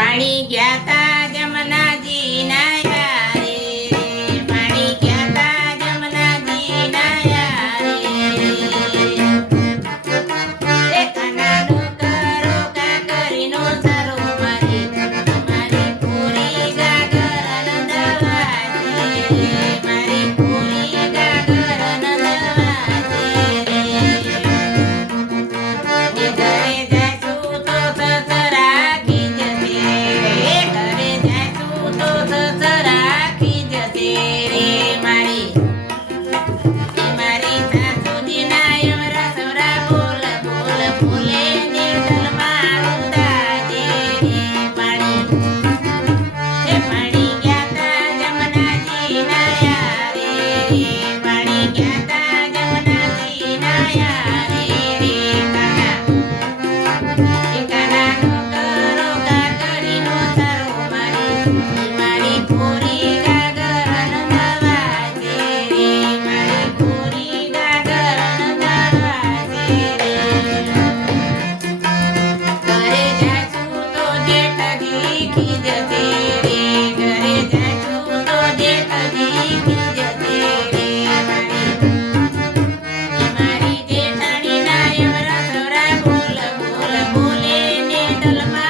પાણી ગયા તા જમનાજી નાયા રે પાણી ગયા તા જમનાજી નાયા રે કાનાનો કરો કાકરીનો સરો મારી મારી પૂરી ગાગર નંદવાજે મારી પૂરી ગાગર નંદવાજે ઘરે જાશું તો સસરા ખીજશે રે ઘરે જાશું તો સસરા ખીજશે રે મારી સાસુજી ના યમરા સવરા બોલ બોલ બોલે ને તલમાં ઉતાજે રે પાણી ગયા તા જમનાજી નાયા રે પાણી ગયા તા જમનાજી નાયા રે કાનાનો કરો કાકરીનો સરો મારી પૂરી ગાગર નંદવાજે રે મારી પૂરી ગાગર નંદવાજે રે ઘરે જાશું તો જેઠજી ખીજશે રે ઘરે જાશું તો જેઠજી ખીજશે રે મારી જેઠાણી ના યમરા સવરા બોલ બોલ બોલે ને તલમાં